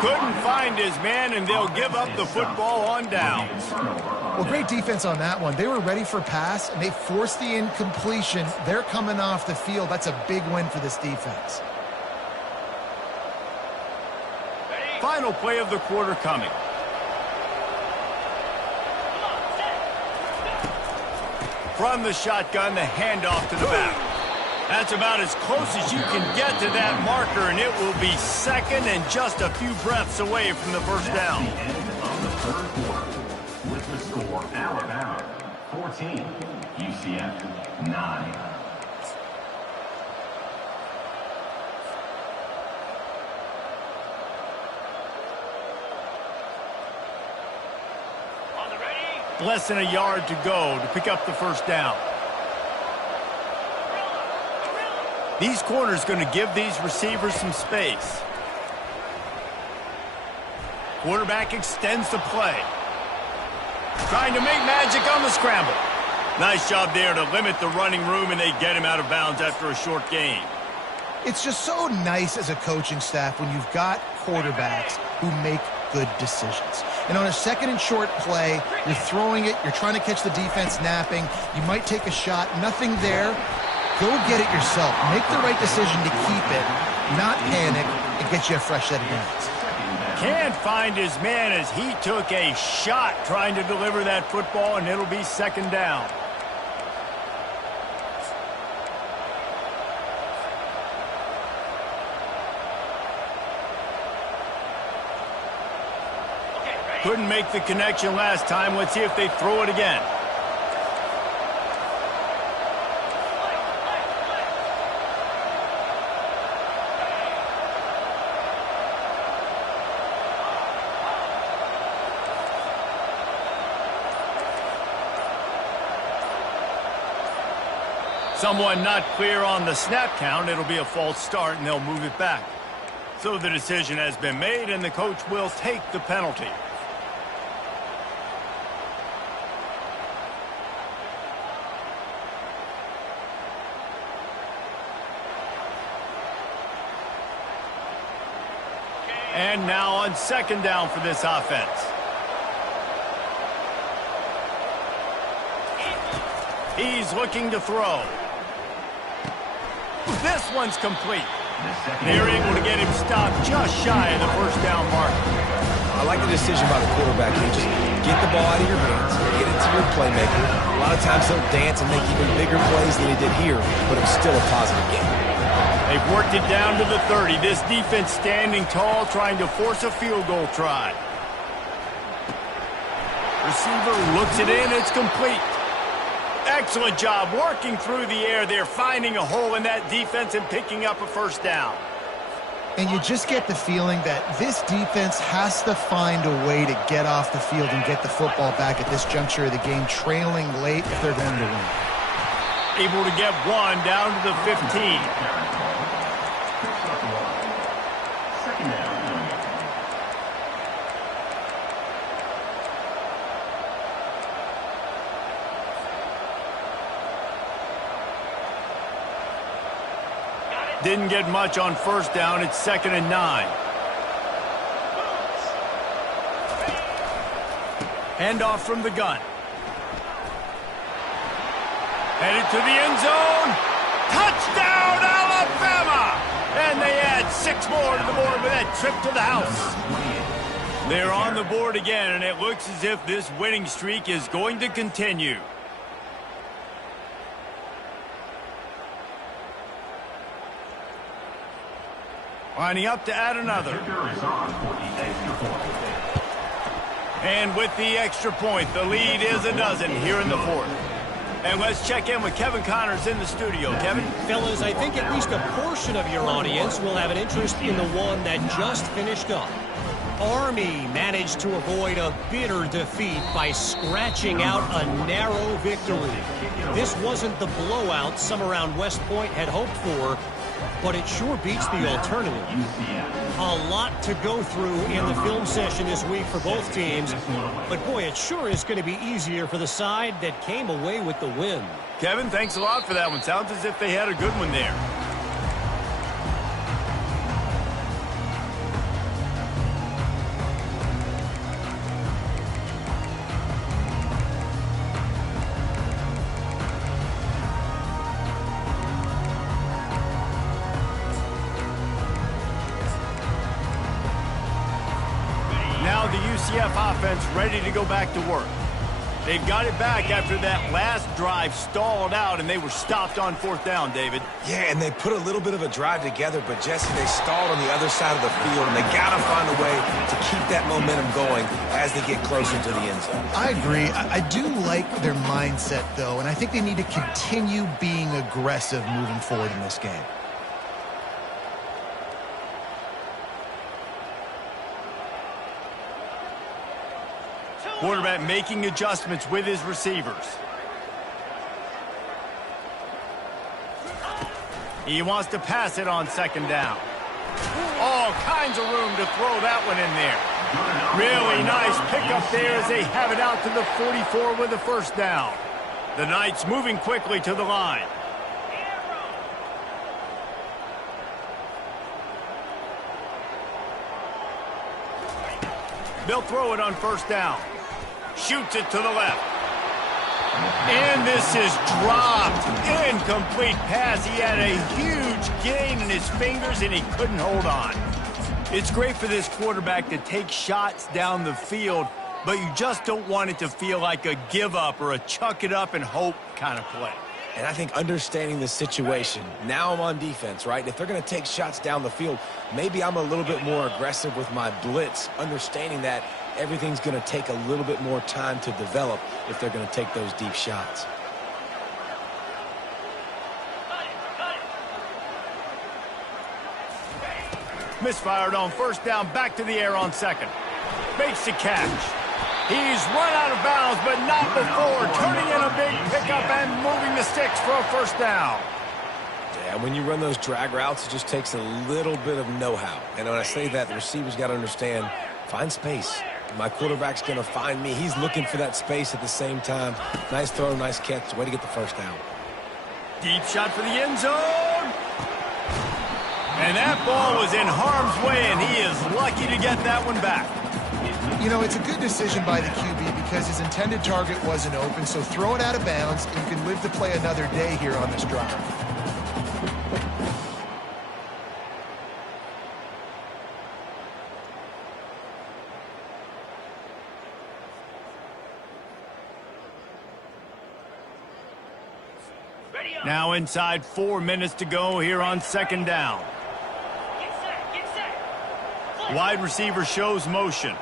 Couldn't find his man, and they'll give up the football on downs. Well, great defense on that one. They were ready for pass, and they forced the incompletion. They're coming off the field. That's a big win for this defense. Final play of the quarter coming. From the shotgun, the handoff to the back. That's about as close as you can get to that marker, and it will be second and just a few breaths away from the first down. The end of the third quarter. With the score, Alabama 14, UCF 9. Less than a yard to go to pick up the first down. These corners going to give these receivers some space. Quarterback extends the play. Trying to make magic on the scramble. Nice job there to limit the running room, and they get him out of bounds after a short gain. It's just so nice as a coaching staff when you've got quarterbacks who make good decisions. And on a second and short play, you're throwing it, you're trying to catch the defense napping, you might take a shot, nothing there. Go get it yourself. Make the right decision to keep it, not panic, and get you a fresh set of downs. Can't find his man as he took a shot trying to deliver that football, and it'll be second down. Couldn't make the connection last time. Let's see if they throw it again. Someone not clear on the snap count. It'll be a false start, and they'll move it back. So the decision has been made, and the coach will take the penalty. And now on second down for this offense. He's looking to throw. This one's complete. They're able to get him stopped just shy of the first down mark. I like the decision by the quarterback here. Just get the ball out of your hands, get it to your playmaker. A lot of times he'll dance and make even bigger plays than he did here, but it was still a positive game. They've worked it down to the 30. This defense standing tall, trying to force a field goal try. Receiver looks it in. It's complete. Excellent job working through the air. They're finding a hole in that defense and picking up a first down. And you just get the feeling that this defense has to find a way to get off the field and get the football back at this juncture of the game, trailing late if they're going to win. Able to get one down to the 15. Didn't get much on first down. It's 2nd and 9. Handoff from the gun. Headed to the end zone. Touchdown, Alabama! And they add 6 more to the board with that trip to the house. They're on the board again, and it looks as if this winning streak is going to continue. Lining up to add another. And with the extra point, the lead is a dozen here in the fourth. And let's check in with Kevin Connors in the studio. Kevin? Fellas, I think at least a portion of your audience will have an interest in the one that just finished up. Army managed to avoid a bitter defeat by scratching out a narrow victory. This wasn't the blowout some around West Point had hoped for, but it sure beats the alternative. A lot to go through in the film session this week for both teams, but boy, it sure is going to be easier for the side that came away with the win. Kevin, thanks a lot for that one. Sounds as if they had a good one there. Now the UCF offense ready to go back to work. They've got it back after that last drive stalled out, and they were stopped on 4th down, David. Yeah, and they put a little bit of a drive together, but Jesse, they stalled on the other side of the field, and they got to find a way to keep that momentum going as they get closer to the end zone. I agree. I do like their mindset, though, and I think they need to continue being aggressive moving forward in this game. Quarterback making adjustments with his receivers. He wants to pass it on 2nd down. All kinds of room to throw that one in there. Really nice pickup there as they have it out to the 44 with the 1st down. The Knights moving quickly to the line. They'll throw it on 1st down. Shoots it to the left. And this is dropped. Incomplete pass. He had a huge gain in his fingers, and he couldn't hold on. It's great for this quarterback to take shots down the field, but you just don't want it to feel like a give up or a chuck it up and hope kind of play. And I think understanding the situation, now I'm on defense, right? If they're going to take shots down the field, maybe I'm a little bit more aggressive with my blitz, understanding that everything's going to take a little bit more time to develop if they're going to take those deep shots. Misfired on 1st down, back to the air on 2nd. Makes the catch. He's run out of bounds, but not before turning in a big pickup and moving the sticks for a 1st down. Yeah, when you run those drag routes, it just takes a little bit of know-how. And when I say that, the receiver's got to understand, find space. My quarterback's going to find me. He's looking for that space at the same time. Nice throw, nice catch. Way to get the 1st down. Deep shot for the end zone. And that ball was in harm's way, and he is lucky to get that one back. You know, it's a good decision by the QB because his intended target wasn't open, so throw it out of bounds, and you can live to play another day here on this drive. Now inside 4 minutes to go here on 2nd down. Get set. Wide receiver shows motion.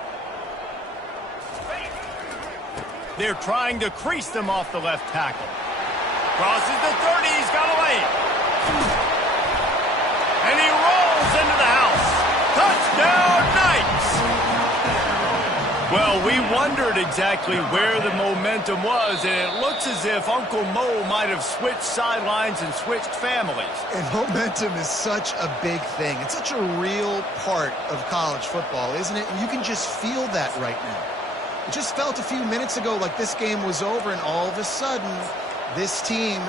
They're trying to crease them off the left tackle. Crosses the 30, he's got a lane. And he rolls into the house. Touchdown, Knights! Well, we wondered exactly where the momentum was, and it looks as if Uncle Mo might have switched sidelines and switched families. And momentum is such a big thing. It's such a real part of college football, isn't it? And you can just feel that right now. It just felt a few minutes ago like this game was over, and all of a sudden, this team,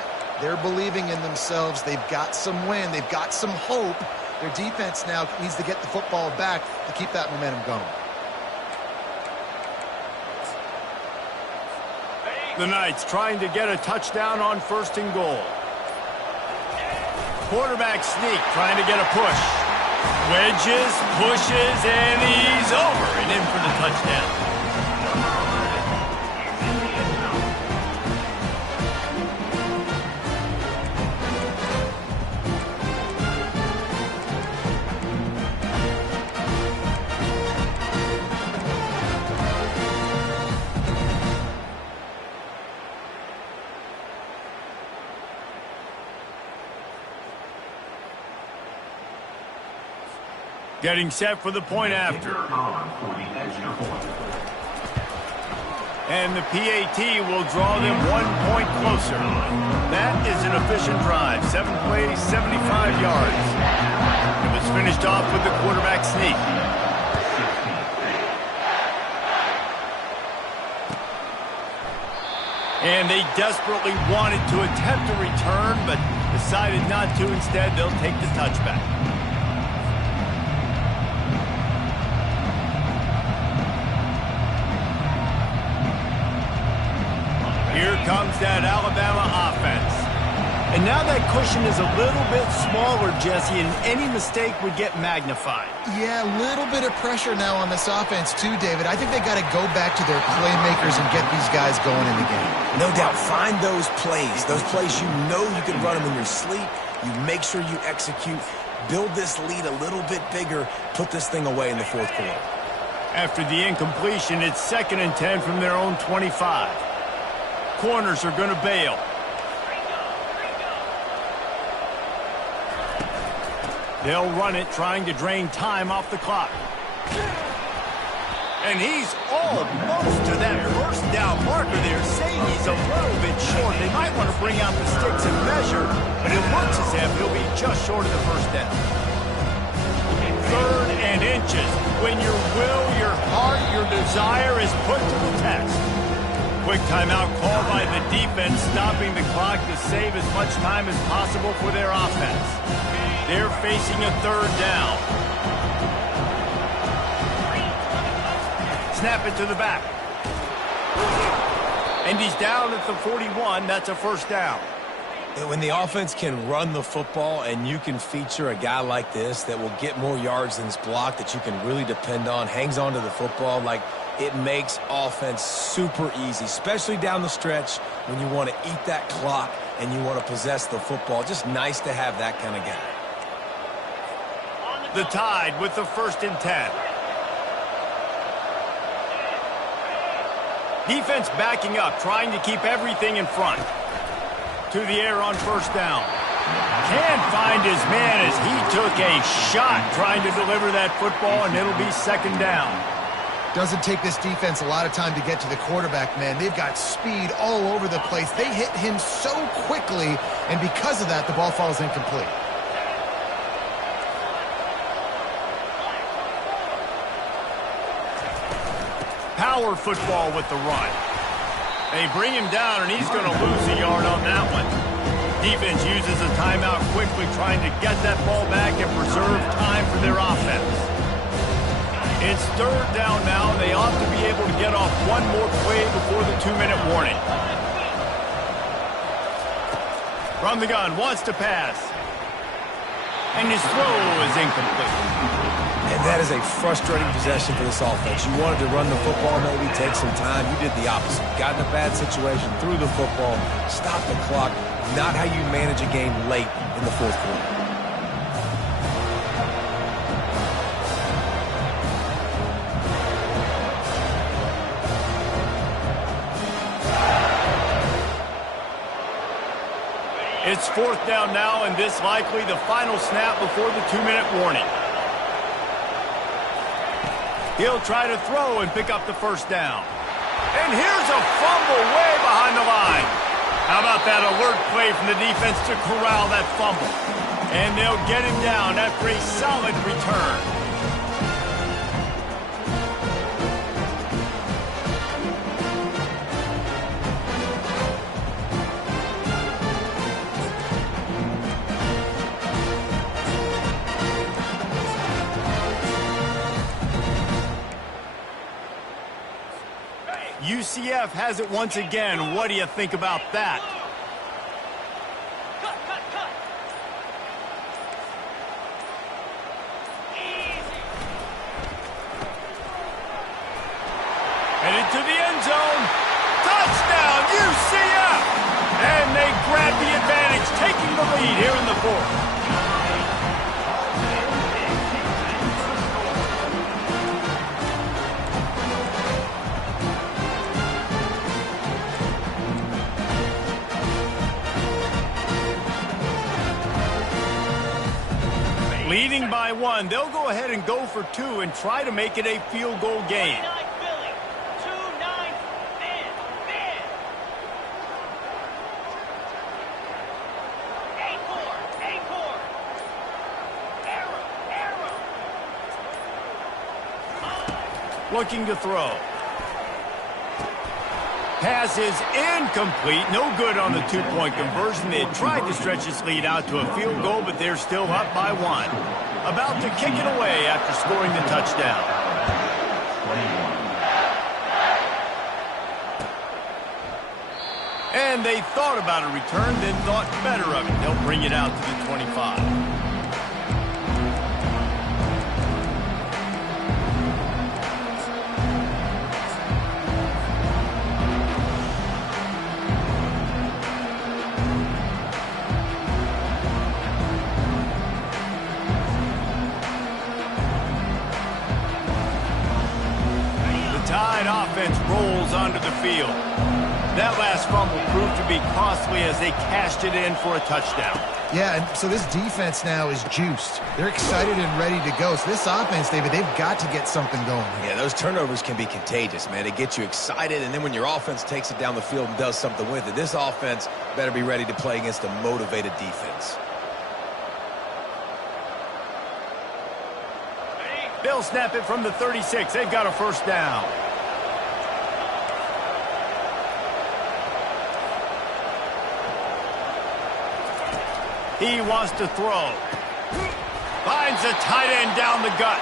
they're believing in themselves. They've got some wind. They've got some hope. Their defense now needs to get the football back to keep that momentum going. The Knights trying to get a touchdown on 1st and goal. Quarterback sneak trying to get a push. Wedges, pushes, and he's over and in for the touchdown. Getting set for the point after. On for the extra point. And the PAT will draw them 1 point closer. That is an efficient drive. 7 plays, 75 yards. It was finished off with the quarterback sneak. And they desperately wanted to attempt a return, but decided not to. Instead, they'll take the touchback. Here comes that Alabama offense. And now that cushion is a little bit smaller, Jesse, and any mistake would get magnified. Yeah, a little bit of pressure now on this offense too, David. I think they got to go back to their playmakers and get these guys going in the game. No doubt, find those plays you know you can run them in your sleep. You make sure you execute, build this lead a little bit bigger, put this thing away in the fourth quarter. After the incompletion, it's 2nd and 10 from their own 25. Corners are going to bail. They'll run it, trying to drain time off the clock. And he's almost to that first down marker there. Saying he's a little bit short. They might want to bring out the sticks and measure, but it looks as if he'll be just short of the first down. 3rd and inches. When your will, your heart, your desire is put to the test. Quick timeout called by the defense, stopping the clock to save as much time as possible for their offense. They're facing a 3rd down. Snap it to the back. And he's down at the 41. That's a first down. When the offense can run the football and you can feature a guy like this that will get more yards than his block, that you can really depend on, hangs on to the football, like it makes offense super easy, especially down the stretch when you want to eat that clock and you want to possess the football. Just nice to have that kind of guy. The Tide with the 1st and 10. Defense backing up, trying to keep everything in front. To the air on 1st down. Can't find his man as he took a shot trying to deliver that football, and it'll be 2nd down. Doesn't take this defense a lot of time to get to the quarterback, man. They've got speed all over the place. They hit him so quickly, and because of that, the ball falls incomplete. Power football with the run. They bring him down, and he's going to lose a yard on that one. Defense uses a timeout quickly, trying to get that ball back and preserve time for their offense. It's 3rd down now. They ought to be able to get off one more play before the 2-minute warning. From the gun, wants to pass. And his throw is incomplete. And that is a frustrating possession for this offense. You wanted to run the football, maybe take some time. You did the opposite. Got in a bad situation, threw the football, stopped the clock. Not how you manage a game late in the fourth quarter. It's 4th down now, and this likely the final snap before the 2-minute warning. He'll try to throw and pick up the 1st down. And here's a fumble way behind the line. How about that alert play from the defense to corral that fumble? And they'll get him down after a solid return. UCF has it once again. What do you think about that? Headed to the end zone. Touchdown, UCF! And they grab the advantage, taking the lead here in the 4th. Leading by 1, they'll go ahead and go for 2 and try to make it a field goal game. 29 Philly. 2-9 man. 8-4. Arrow. Looking to throw. Pass is incomplete. No good on the 2-point conversion. They had tried to stretch this lead out to a field goal, but they're still up by 1. About to kick it away after scoring the touchdown. And they thought about a return, then thought better of it. They'll bring it out to the 25. Offense rolls onto the field. That last fumble proved to be costly as they cashed it in for a touchdown. Yeah, and so this defense now is juiced. They're excited and ready to go. So this offense, David, they've got to get something going. Yeah, those turnovers can be contagious, man. They get you excited, and then when your offense takes it down the field and does something with it, this offense better be ready to play against a motivated defense. They'll snap it from the 36. They've got a first down. He wants to throw. Finds a tight end down the gut.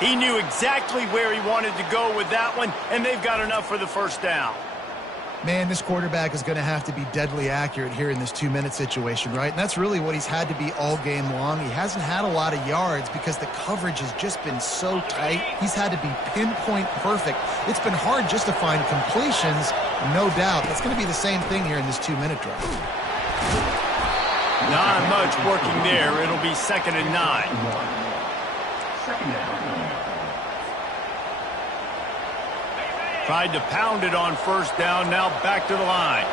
He knew exactly where he wanted to go with that one, and they've got enough for the first down. Man, this quarterback is going to have to be deadly accurate here in this 2-minute situation, right? And that's really what he's had to be all game long. He hasn't had a lot of yards because the coverage has just been so tight. He's had to be pinpoint perfect. It's been hard just to find completions, no doubt. That's going to be the same thing here in this 2-minute drive. Not much working there. It'll be 2nd and 9. Tried to pound it on first down, now back to the line.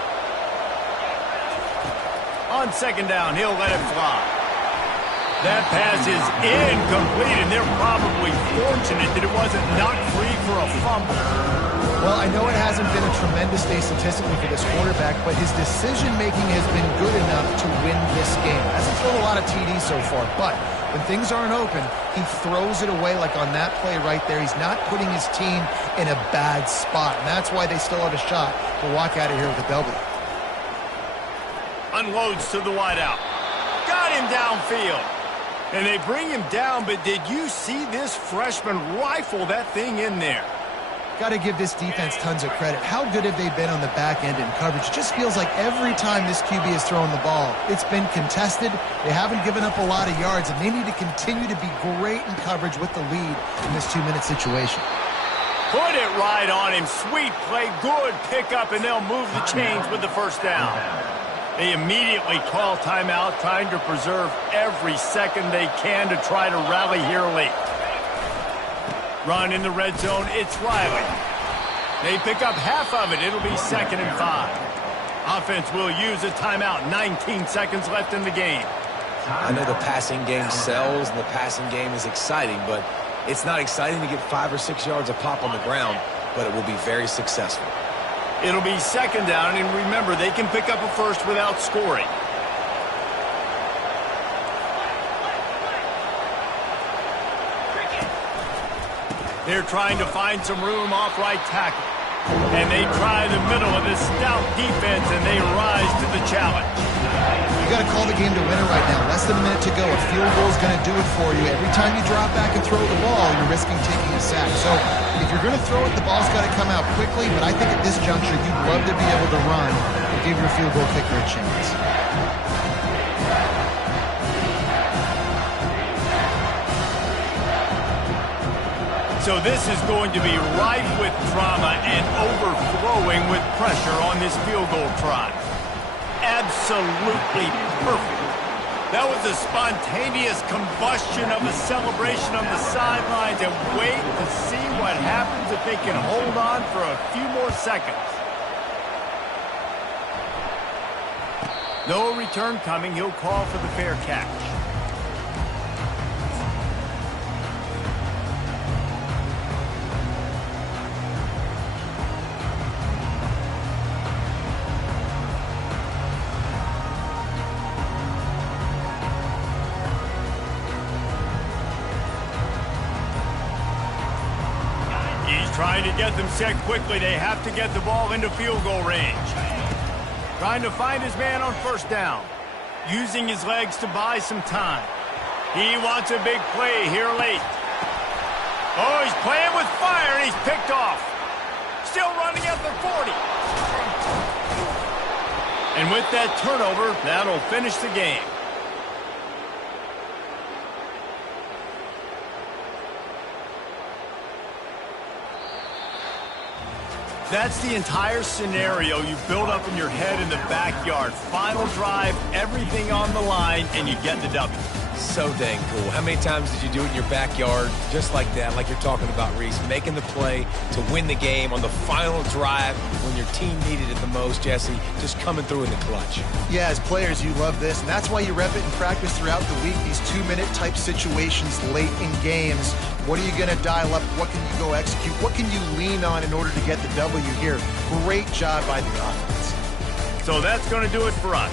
On 2nd down, he'll let it fly. That pass is incomplete, and they're probably fortunate that it wasn't knocked free for a fumble. Well, I know it hasn't been a tremendous day statistically for this quarterback, but his decision-making has been good enough to win this game. Hasn't thrown a lot of TDs so far, but when things aren't open, he throws it away like on that play right there. He's not putting his team in a bad spot, and that's why they still have a shot to walk out of here with a W. Unloads to the wideout. Got him downfield. And they bring him down, but did you see this freshman rifle that thing in there? Got to give this defense tons of credit. How good have they been on the back end in coverage? It just feels like every time this QB is throwing the ball, it's been contested. They haven't given up a lot of yards, and they need to continue to be great in coverage with the lead in this 2-minute situation. Put it right on him. Sweet play, good pickup, and they'll move the chains with the first down. They immediately call timeout, trying to preserve every second they can to try to rally here late. Run in the red zone, it's Riley. They pick up half of it. It'll be 2nd and 5. Offense will use a timeout. 19 seconds left in the game. I know the passing game sells and the passing game is exciting, but it's not exciting to get 5 or 6 yards a pop on the ground, but it will be very successful. It'll be 2nd down, and remember, they can pick up a first without scoring. They're trying to find some room off right tackle. And they try the middle of this stout defense, and they rise to the challenge. You got to call the game to win it right now. Less than a minute to go. A field goal is going to do it for you. Every time you drop back and throw the ball, you're risking taking a sack. So if you're going to throw it, the ball's got to come out quickly. But I think at this juncture, you'd love to be able to run and give your field goal kicker a chance. So this is going to be rife with drama and overflowing with pressure on this field goal try. Absolutely perfect. That was a spontaneous combustion of a celebration on the sidelines, and wait to see what happens if they can hold on for a few more seconds. No return coming. He'll call for the fair catch. Trying to get them set quickly. They have to get the ball into field goal range. Trying to find his man on first down. Using his legs to buy some time. He wants a big play here late. Oh, he's playing with fire, and he's picked off. Still running at the 40. And with that turnover, that'll finish the game. That's the entire scenario you build up in your head in the backyard. Final drive, everything on the line, and you get the W. So dang cool. How many times did you do it in your backyard just like that, like you're talking about, Reese, making the play to win the game on the final drive when your team needed it the most, Jesse, just coming through in the clutch. Yeah, as players, you love this, and that's why you rep it in practice throughout the week, these 2-minute type situations late in games. What are you going to dial up? What can you go execute? What can you lean on in order to get the W here? Great job by the offense. So that's going to do it for us.